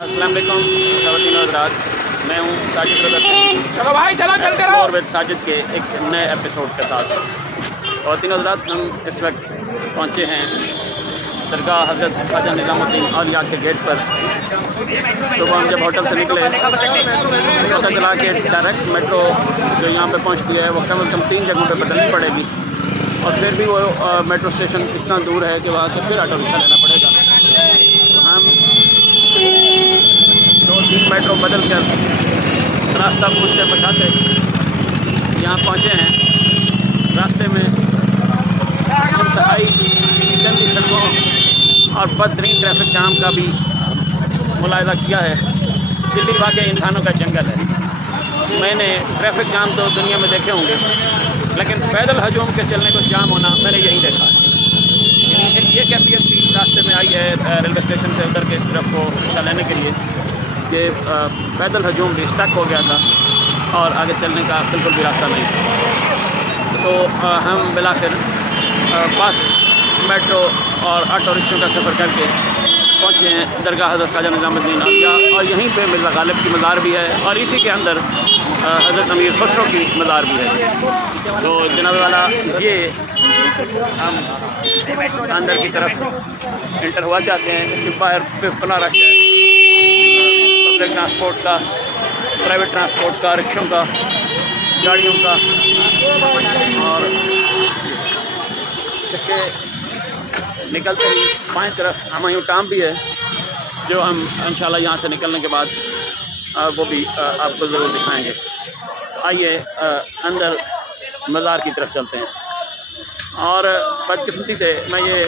अस्सलाम वालेकुम ख़वातीन और हज़रात, मैं हूँ साजिद रज़ा। चलो भाई चलो चलते रहो। एक्सप्लोर विद साजिद के एक नए एपिसोड के साथ ख़वातीन और हज़रात, हम इस वक्त पहुँचे हैं दरगाह हज़रत ख्वाजा निज़ामुद्दीन औलिया के गेट पर। सुबह हम जब होटल से निकले पता चला कि डायरेक्ट मेट्रो जो यहाँ पे पहुँचती है वो कम से कम 3 जगहों पे बदलनी पड़ेगी, और फिर भी वो मेट्रो स्टेशन इतना दूर है कि वहाँ से फिर ऑटो रिक्शा लेना पड़ेगा। हम 2-3 मेट्रो बदल कर रास्ता पूछते पछाते यहाँ पहुँचे हैं। रास्ते में इंतहाई गंदी सड़कों और बदतरीन ट्रैफिक जाम का भी मुलाहिजा किया है। दिल्ली वाकई इंसानों का जंगल है। मैंने ट्रैफिक जाम तो दुनिया में देखे होंगे, लेकिन पैदल हजूम के चलने को जाम होना मैंने यही देखा है। यानी ये कैफियत थी रास्ते में आई है रेलवे स्टेशन से उतर के इस तरफ को रिक्शा लेने के लिए कि पैदल हजूम भी स्टक हो गया था और आगे चलने का बिल्कुल भी रास्ता नहीं था। तो हम बिलाखिर बस, मेट्रो और ऑटो रिक्शों का सफ़र करके पहुँचे हैं दरगाह हज़रत ख्वाजा निज़ामुद्दीन औलिया, और यहीं पे मिर्ज़ा गालिब की मज़ार भी है और इसी के अंदर हज़रत अमीर खुसरो की मज़ार भी है। तो जनाब वाला ये हम अंदर की तरफ इंटर हुआ चाहते हैं। इसके बाहर बेपनाह रश है, पब्लिक ट्रांसपोर्ट का, प्राइवेट ट्रांसपोर्ट का, रिक्शों का, गाड़ियों का, और इसके निकलते ही बाएं तरफ हमायूं टाम भी है जो हम इंशाल्लाह यहाँ से निकलने के बाद वो भी आपको ज़रूर दिखाएंगे। आइए अंदर मज़ार की तरफ चलते हैं। और बदकिस्मती से मैं ये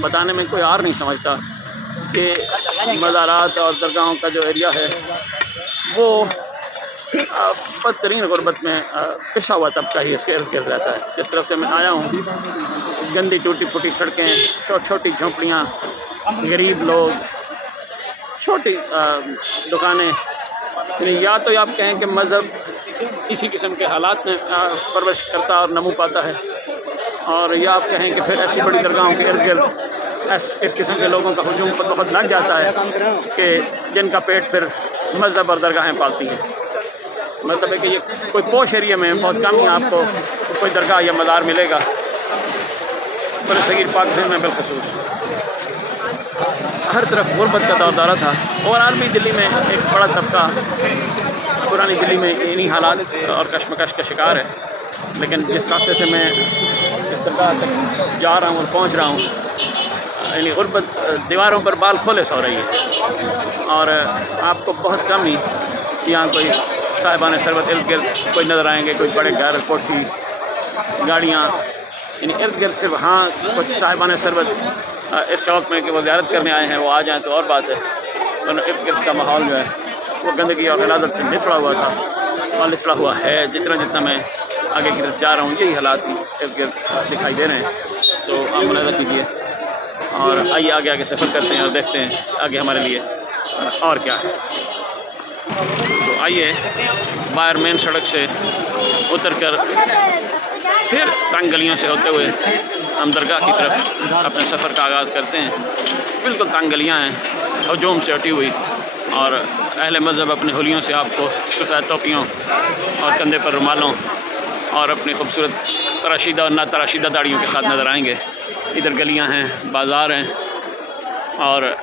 बताने में कोई हार नहीं समझता कि मज़ारात और दरगाहों का जो एरिया है वो बदतरीन गुर्बत में पिसा हुआ तबका ही इसके इर्द गिर्द रहता है। जिस तरफ से मैं आया हूँ, गंदी टूटी फूटी सड़कें, छोटी झोंपड़ियाँ, गरीब लोग, छोटी दुकानें। या तो आप कहें कि मज़हब इसी किस्म के हालात में परवरिश करता और नमू पाता है, और या आप कहें कि फिर ऐसी बड़ी दरगाहों के इर्द गिर्द इस किस्म के लोगों का हुजूम बहुत लग जाता है कि जिनका पेट फिर मज़हब और दरगाहें पालती हैं। मतलब है कि ये कोई पोश एरिया में बहुत कम ही आपको कोई दरगाह या मज़ार मिलेगा, पर सगीर पाक में बिलखसूस हर तरफ गुर्बत का दौरा था। ओवरऑल भी दिल्ली में एक बड़ा तबका पुरानी दिल्ली में इन्हीं हालात और कशमकश का शिकार है। लेकिन जिस रास्ते से मैं इस दरगाह तक जा रहा हूँ और पहुँच रहा हूँ, यानी गुर्बत दीवारों पर बाल खोले सो रही है, और आपको बहुत कम ही यहाँ कोई साहिबान सरबत इर्द गिर्द कोई नज़र आएंगे, कोई बड़े घर, कोठी, गाड़ियाँ, यानी इर्द गिर्द सिर्फ हाँ कुछ साहिबान सरबत इस शौक़ में कि वो ज़ियारत करने आए हैं वो आ जाएँ तो और बात है, वरना इर्द गिर्द का माहौल जो है वो गंदगी और गलाजत से निचड़ा हुआ था और निचड़ा हुआ है। जितना मैं आगे की तरफ जा रहा हूँ यही हालात ही इर्द गिर्द दिखाई दे रहे हैं। तो आप मुलाहिज़ा कीजिए और आइए आगे सफ़र करते हैं और देखते हैं आगे हमारे लिए और क्या है। तो आइए बाहर मेन सड़क से उतर कर फिर तंग गलियों से होते हुए हम दरगाह की तरफ अपने सफ़र का आगाज़ करते हैं। बिल्कुल तंग गलियाँ हैं, हजूम से हटी हुई, और अहले मज़हब अपने हुलियों से आपको सफ़ेद टोपियों और कंधे पर रुमालों और अपनी खूबसूरत तराशीदा और ना तराशीदा दाढ़ियों के साथ नज़र आएंगे। इधर गलियाँ हैं, बाज़ार हैं, और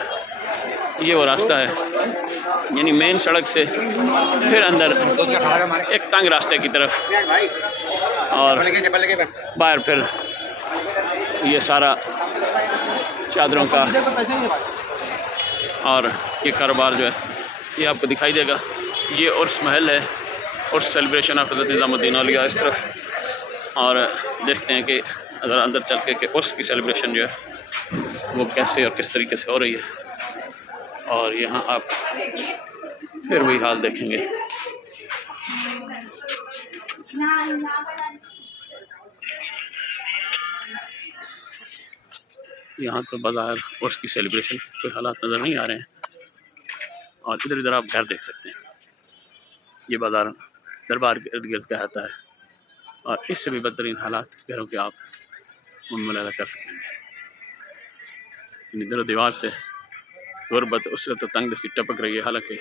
ये वो रास्ता है, यानी मेन सड़क से फिर अंदर एक तंग रास्ते की तरफ, और बाहर फिर ये सारा चादरों का और ये कारोबार जो है ये आपको दिखाई देगा। ये उर्स महल है, उर्स सेलिब्रेशन ऑफ हज़रत निज़ामुद्दीन औलिया इस तरफ, और देखते हैं कि अगर अंदर चल के कि उर्स की सेलिब्रेशन जो है वो कैसे और किस तरीके से हो रही है। और यहाँ आप फिर वही हाल देखेंगे। यहाँ तो बाज़ार उर्स की सेलिब्रेशन कोई हालात नज़र नहीं आ रहे हैं, और इधर आप घर देख सकते हैं। ये बाज़ार दरबार के इर्द गिर्द कहता है, और इससे भी बदतरीन हालात घरों के आप मुलाहिज़ा कर सकेंगे। इधर दीवार से गुरबत उससे तो तंग दस्ती टपक रही है। हालांकि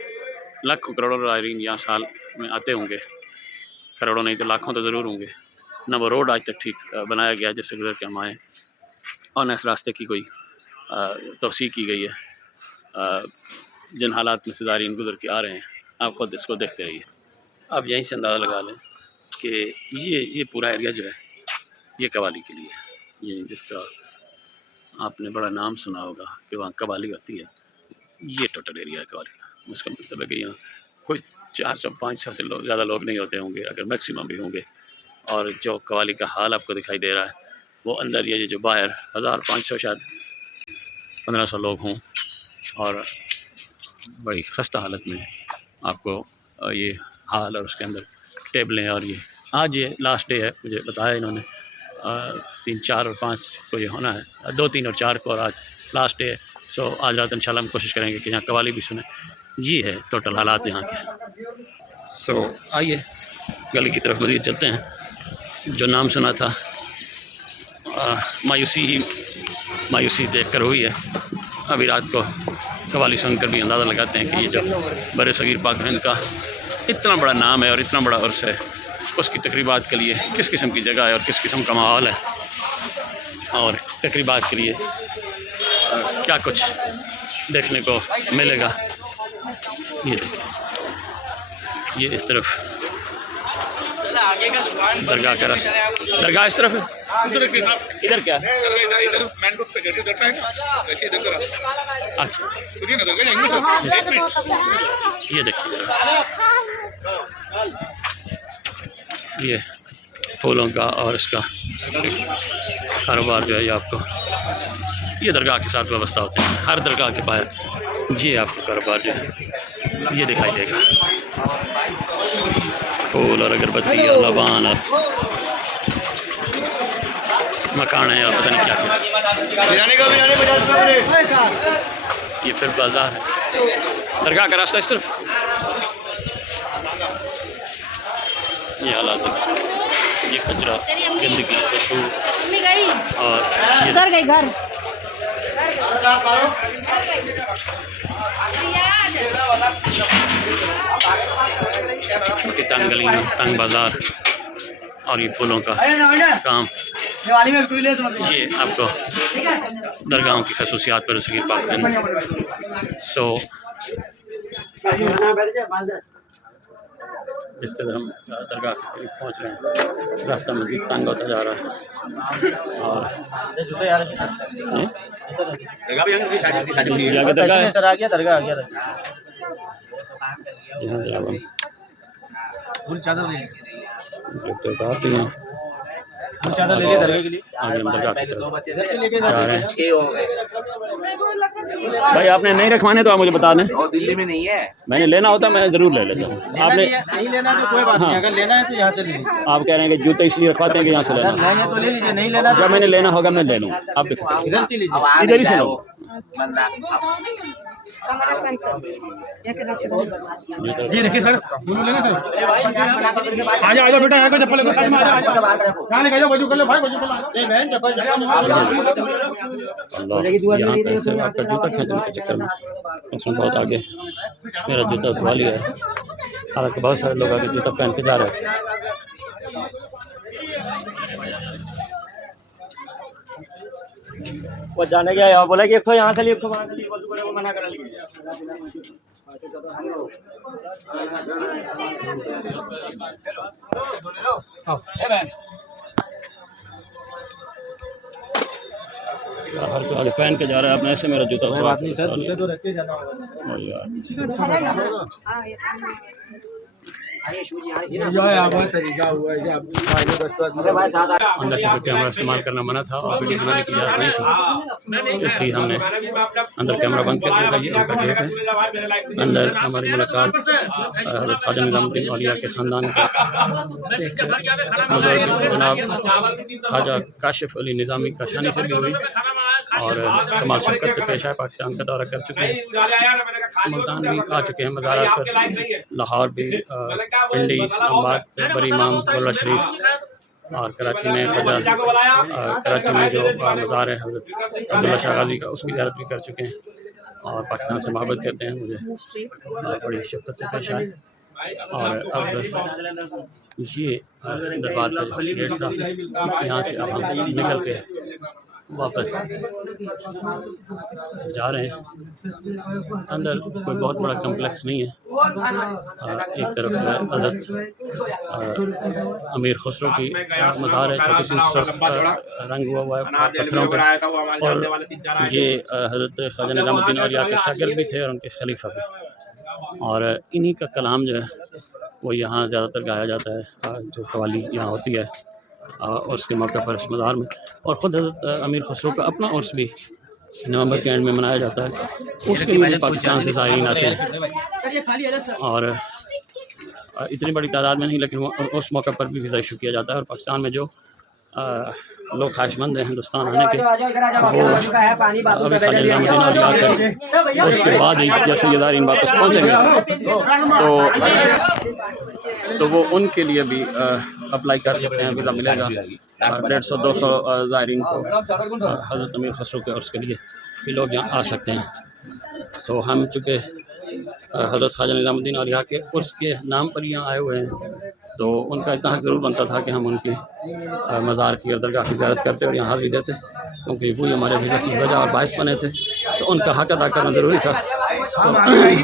लाखों करोड़ों ज़ायरीन यहाँ साल में आते होंगे, करोड़ों नहीं तो लाखों तो ज़रूर होंगे। न वो रोड आज तक ठीक बनाया गया जिससे गुजर के हम आएँ, और न इस रास्ते की कोई तोसी की गई है। जिन हालात में से ज़ायरीन गुजर के आ रहे हैं, आप खुद इसको देखते रहिए। आप यहीं से अंदाज़ा लगा लें कि ये पूरा एरिया जो है ये कवाली के लिए है। ये जिसका आपने बड़ा नाम सुना होगा कि वहाँ कवाली होती है, ये टोटल एरिया है कवाली का। उसका मतलब है कि यहाँ कोई 400-500 से ज़्यादा लोग नहीं होते होंगे, अगर मैक्सिमम भी होंगे। और जो कवाली का हाल आपको दिखाई दे रहा है वो अंदर ये जो बाहर 1500 शायद 1500 लोग हों, और बड़ी खस्ता हालत में आपको ये हाल और उसके अंदर टेबलें। और ये आज ये लास्ट डे है, मुझे बताया इन्होंने 3, 4 और 5 को ये होना है, 2, 3 और 4 को, और आज लास्ट डे है। सो आज रात इंशाल्लाह हम कोशिश करेंगे कि यहाँ कवाली भी सुने। ये है टोटल हालात यहाँ के। सो आइए गली की तरफ मज़ीद चलते हैं। जो नाम सुना था मायूसी देख कर हुई है। अभी रात को कवाली सुनकर भी अंदाज़ा लगाते हैं कि ये जो बर सगीर पाक हिंद का इतना बड़ा नाम है और इतना बड़ा उर्स है, उसकी तकरीबात के लिए किस किस्म की जगह है और किस किस्म का माहौल है, और तकरीबात के लिए क्या कुछ देखने को मिलेगा। ये देखिए, ये इस तरफ दरगाह का रास्ता, दरगाह इस तरफ है, इधर क्या है? अच्छा, ये देखिए, ये फूलों का और इसका कारोबार जो है ये आपको ये दरगाह के साथ व्यवस्था होती है। हर दरगाह के बाहर ये आपको कारोबार जो है ये दिखाई देगा। फूल और अगरबत्ती और लबान और मकान है और पता नहीं क्या क्या। ये फिर बाजार है, दरगाह का रास्ता इस तरफ। ये हालात है, ये कचरा, गंदगी, बदबू, और ये घर गई घर तंग गली, तंग बाजार और ये फूलों का काम। ये आपको दरगाहों की खसूसियात पर सगीर पाक है। सो जिस तरह हम दरगाह के करीब पहुँच रहे हैं, रास्ता मज़ीद तंग होता जा रहा है। और चादर ले लिया दरगाह के लिए, आगे हम दरगाह की तरफ जा रहे हैं। भाई आपने नहीं रखवाने तो आप मुझे बता दें। दिल्ली में नहीं है, मैंने लेना होता मैं ज़रूर ले लेता हूँ। आपने नहीं लेना तो कोई बात नहीं, अगर लेना है तो यहाँ से लीजिए। आप कह रहे हैं कि जूते इसलिए रखवाते हैं कि यहाँ से लेना, लेना तो ले लीजिए, नहीं लेना जब मैंने लेना होगा मैं ले लूँगा। आप इधर से लीजिए, इधर ही से लो। जी देखिए सर, दोनों लेंगे सर। आ जाओ बेटा, यहाँ पे चप्पल लेकर यहाँ लेकर जाओ, वजू कर लो भाई, वजू कर लो। बहन चप्पल यहाँ पे ऐसे आपका जूता खींचने के चक्कर में उसमें बहुत आगे मेरा जूता उठवा लिया है। हालांकि बहुत सारे लोग आगे जूता पहन के जा रहे थे। वो जाने गया बोला कि एक तो यहाँ से लिए, एक तो वहाँ से लिए, वो मना करा लिया। हर कोई आगे पहन के जा रहा है, आपने ऐसे मेरा जूता कोई बात नहीं सर, जूते तो रख के जाना होगा। जो है आप तरीका हुआ है कि आप अंदर से कैमरा इस्तेमाल करना मना था और वीडियो बनाने की इजाज़त नहीं थी, इसलिए हमने अंदर कैमरा बंद कर दिया। ये उनका गेट है। अंदर हमारी मुलाकात हज़रत ख्वाजा निज़ामुद्दीन औलिया के ख़ानदान का एक बुज़ुर्ग जनाब ख्वाजा काशिफ अली निज़ामी काशानी से भी हुई, और कमाल शफ़क़त से पेश आए। पाकिस्तान का दौरा कर चुके हैं, मुल्तान भी आ चुके हैं मज़ारात पर, लाहौर भी, पिंडी, इस्लामाबाद, बरी इमाम मुल्ला शरीफ, और कराची में कराची में जो मज़ार है हज़रत अब्दुल्ला शाह गाज़ी का, उसकी ज़ियारत भी कर चुके हैं। और पाकिस्तान से मोहब्बत करते हैं, मुझे बड़ी शफ़क़त से पेश आए। और अब ये दरबार का जो गेट था, यहाँ से अब हम निकल के वापस जा रहे हैं। अंदर कोई बहुत बड़ा कम्प्लेक्स नहीं है। एक तरफ हज़रत अमीर खुसरो की मज़ार है, छोटी सी सुर्ख रंग हुआ है पत्थरों पर, और ये हज़रत ख्वाजा निज़ामुद्दीन औलिया के शागिर्द भी थे और उनके खलीफा भी। और इन्हीं का कलाम जो है वो यहाँ ज़्यादातर गाया जाता है, जो कवाली यहाँ होती है और उसके मौके पर इस मज़ार में। और ख़ुद हज़रत अमीर खुसरो का अपना उर्स भी नवंबर के एंड में मनाया जाता है, उसके लिए पाकिस्तान से ज़ायरीन आते हैं। और इतनी बड़ी तादाद में नहीं, लेकिन उस मौके पर भी वीज़ा इशू किया जाता है। और पाकिस्तान में जो लोग ख्वाहिशमंद हैं हिंदुस्तान आने के, वो अभी ख्वाजा निज़ामुद्दीन औलिया आकर उसके बाद ही जैसे ये ज़ायरीन वापस पहुँचेंगे तो वो उनके लिए भी अप्लाई कर सकते हैं, वीज़ा मिलेगा। 150-200 ज़ायरीन को हज़रत अमीर खुसरो के उर्स के लिए भी लोग यहाँ आ सकते हैं। सो हम चूँकि हज़रत ख्वाजा निज़ामुद्दीन औलिया के उर्स के नाम पर यहाँ आए हुए हैं, तो उनका इतना हक़ ज़रूर बनता था कि हम उनकी मज़ार की और दरगाह की ज़ियारत करते और यहाँ हाज़िरी देते, क्योंकि वही हमारे वीज़ा की वजह और बाइस बने थे। तो उनका हक़ अदा करना ज़रूरी था। तो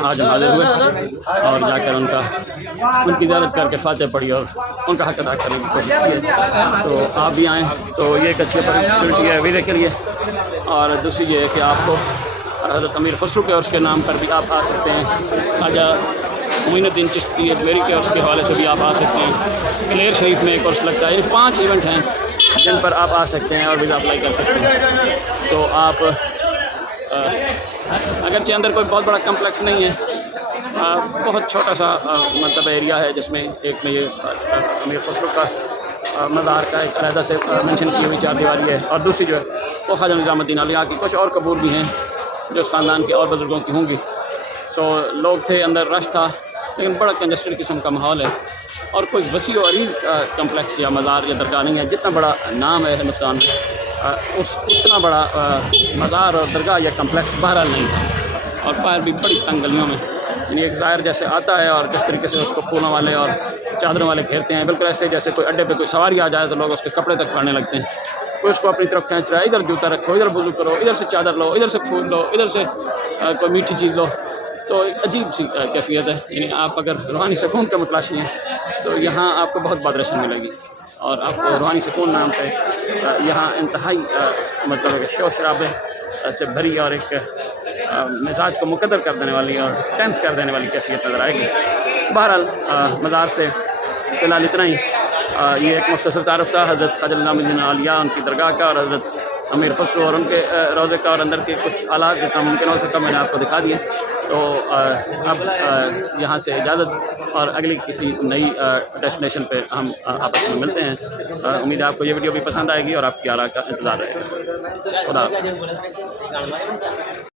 आज हम हाज़िर हुए और जाकर उनकी ज़ियारत करके फ़ातिहा पढ़ी और उनका हक़ अदा करने की कोशिश की। तो आप भी आएँ तो ये एक अच्छी अपॉर्चुनिटी है वीज़े के लिए। और दूसरी ये है कि आपको हज़रत अमीर खुसरो के उर्स के नाम पर भी आप आ सकते हैं। ख्वाजा मोइनुद्दीन चिश्ती अजमेरी के उर्स के हवाले से भी आप आ सकते हैं। कलेर शरीफ में एक उर्स लगता है। ये 5 इवेंट हैं जिन पर आप आ सकते हैं और वीज़ा अप्लाई कर सकते हैं। तो आप अगरचे अंदर कोई बहुत बड़ा कम्प्लेक्स नहीं है, बहुत छोटा सा मतलब एरिया है, जिसमें एक में ये अमीर खुसरो का मज़ार का एक अलहदा से मेंशन की हुई 4 दीवारी है, और दूसरी जो है वो ख्वाजा निज़ामुद्दीन औलिया की। कुछ और कबूर भी हैं जो उस ख़ानदान के और बुज़ुर्गों की होंगी। सो लोग थे, अंदर रश था, लेकिन बड़ा कंजस्टेड किस्म का माहौल है। और कोई वसी और अरीज़ कम्प्लेक्स या मज़ार या दरगाह नहीं है। जितना बड़ा नाम है हिंदुस्तान में, उतना बड़ा मज़ार और दरगाह या कम्प्लेक्स बहरहाल नहीं था। और बाहर भी बड़ी तंग गलियों में, यानी एक ज़ाहिर जैसे आता है और जिस तरीके से उसको फूलों वाले और चादरों वाले घेरते हैं, बिल्कुल ऐसे जैसे कोई अड्डे पे कोई सवारी आ जाए तो लोग उसके कपड़े तक फाड़ने लगते हैं। कोई उसको अपनी तरफ खींच रहा है, इधर जूता रखो, इधर वज़ू करो, इधर से चादर लो, इधर से फूल लो, इधर से कोई मीठी चीज़ लो। तो एक अजीब सी कैफियत है। यानी आप अगर रूहानी सुकून का मुतलाशी हैं तो यहाँ आपको बहुत बादरशन मिलेगी। और आपको रूहानी सुकून नाम पे यहाँ इंतहाई मतलब शोर शराबे से भरी और एक मिजाज को मुकद्दर कर देने वाली और टेंस कर देने वाली कैफियत नज़र आएगी। बहरहाल मज़ार से फ़िलहाल इतना ही। ये एक मुख्तसर तारुफ़ था हज़रत ख्वाजा निज़ामुद्दीन औलिया, उनकी दरगाह का, और हज़रत अमीर खुसरो और उनके रोज़े का, और अंदर के कुछ हालात जितना मुमकिन हो सका मैंने आपको दिखा दिए। तो अब यहाँ से इजाज़त, और अगली किसी नई डेस्टिनेशन पे हम आपस में मिलते हैं। उम्मीद है आपको ये वीडियो भी पसंद आएगी और आपकी आरा का इंतज़ार रहेगा। खुदा हाफ़िज़।